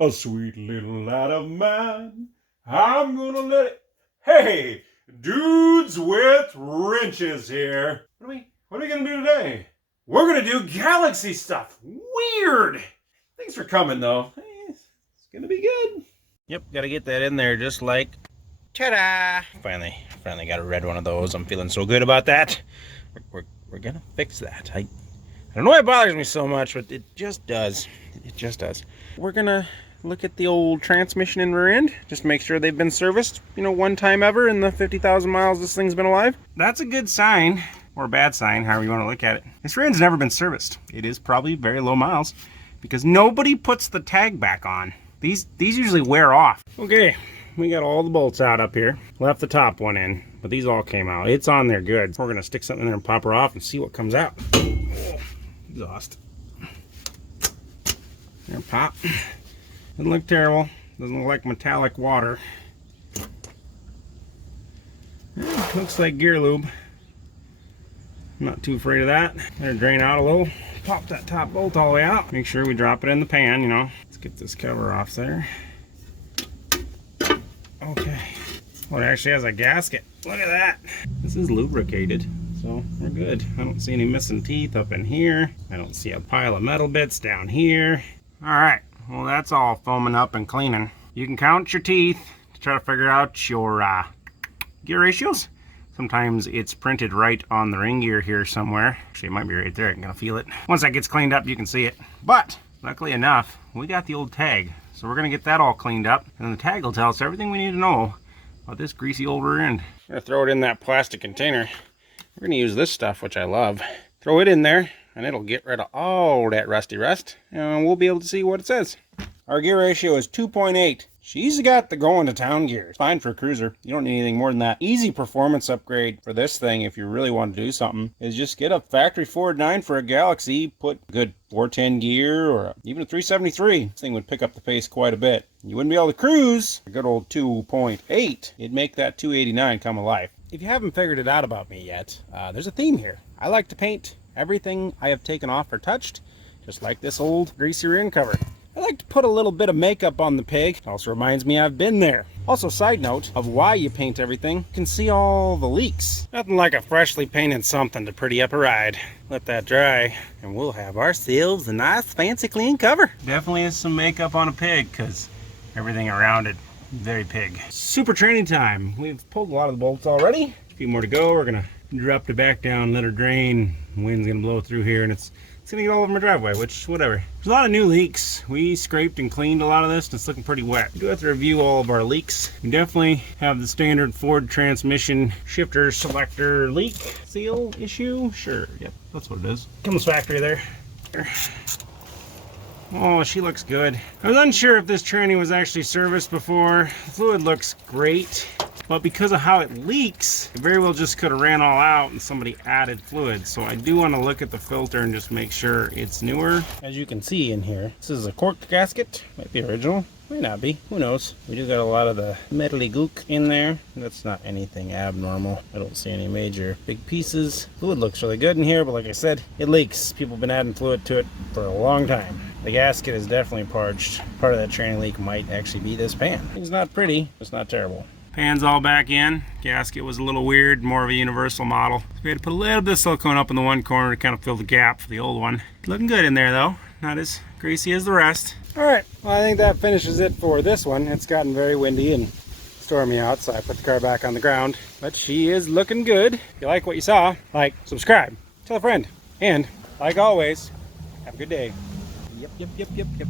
A sweet little lad of mine, I'm gonna let it. Hey, dudes with wrenches here. What are we gonna do today? We're gonna do galaxy stuff. Weird. Thanks for coming though. It's gonna be good. Yep, gotta get that in there just like, ta-da! Finally got a red one of those. I'm feeling so good about that. We're gonna fix that. I don't know why it bothers me so much, but it just does. It just does. We're gonna look at the old transmission and rear end, just to make sure they've been serviced, one time ever in the 50,000 miles this thing's been alive. That's a good sign, or a bad sign, however you want to look at it. This rear end's never been serviced. It is probably very low miles, because nobody puts the tag back on. These usually wear off. Okay, we got all the bolts out up here. Left the top one in, but these all came out. It's on there good. We're gonna stick something in there and pop her off and see what comes out. Oh, exhaust. There, pop. Doesn't look terrible. Doesn't look like metallic water. Looks like gear lube. I'm not too afraid of that. Let her drain out a little. Pop that top bolt all the way out. Make sure we drop it in the pan, Let's get this cover off there. Okay. Well, it actually has a gasket. Look at that. This is lubricated, so we're good. I don't see any missing teeth up in here. I don't see a pile of metal bits down here. All right. Well, that's all foaming up and cleaning. You can count your teeth to try to figure out your gear ratios. Sometimes it's printed right on the ring gear here somewhere. Actually, it might be right there. I'm gonna feel it. Once that gets cleaned up, you can see it. But luckily enough, we got the old tag. So we're gonna get that all cleaned up. And then the tag will tell us everything we need to know about this greasy old rear end. I'm gonna throw it in that plastic container. We're gonna use this stuff, which I love. Throw it in there, and it'll get rid of all that rusty rust, and we'll be able to see what it says. Our gear ratio is 2.8. She's got the going to town gear. It's fine for a cruiser. You don't need anything more than that. Easy performance upgrade for this thing, if you really want to do something, is just get a factory Ford 9 for a Galaxy, put good 410 gear or even a 373. This thing would pick up the pace quite a bit. You wouldn't be able to cruise a good old 2.8. It'd make that 289 come alive. If you haven't figured it out about me yet, there's a theme here. I like to paint everything I have taken off or touched, just like this old greasy rear end cover. I like to put a little bit of makeup on the pig. Also reminds me I've been there. Also, side note of why you paint everything, you can see all the leaks. Nothing like a freshly painted something to pretty up a ride. Let that dry, and we'll have ourselves a nice, fancy, clean cover. Definitely is some makeup on a pig, because everything around it, very pig. Super training time. We've pulled a lot of the bolts already. A few more to go. We're gonna drop it back down, let her drain. The wind's gonna blow through here, and it's gonna get all over my driveway, which, whatever. There's a lot of new leaks. We scraped and cleaned a lot of this, and it's looking pretty wet. We do have to review all of our leaks. We definitely have the standard Ford transmission shifter selector leak seal issue. Sure, yep, that's what it is. Comes factory there. Oh, she looks good. I was unsure if this tranny was actually serviced before. The fluid looks great. But because of how it leaks, it very well just could have ran all out and somebody added fluid. So I do want to look at the filter and just make sure it's newer. As you can see in here, this is a corked gasket. Might be original, might not be, who knows. We do got a lot of the metally gook in there. That's not anything abnormal. I don't see any major big pieces. Fluid looks really good in here, but like I said, it leaks. People have been adding fluid to it for a long time. The gasket is definitely parched. Part of that training leak might actually be this pan. It's not pretty, it's not terrible. Pan's all back in. Gasket was a little weird, more of a universal model. So we had to put a little bit of silicone up in the one corner to kind of fill the gap for the old one. Looking good in there though. Not as greasy as the rest. Alright, well I think that finishes it for this one. It's gotten very windy and stormy out, so I put the car back on the ground. But she is looking good. If you like what you saw, like, subscribe, tell a friend. And, like always, have a good day. Yep.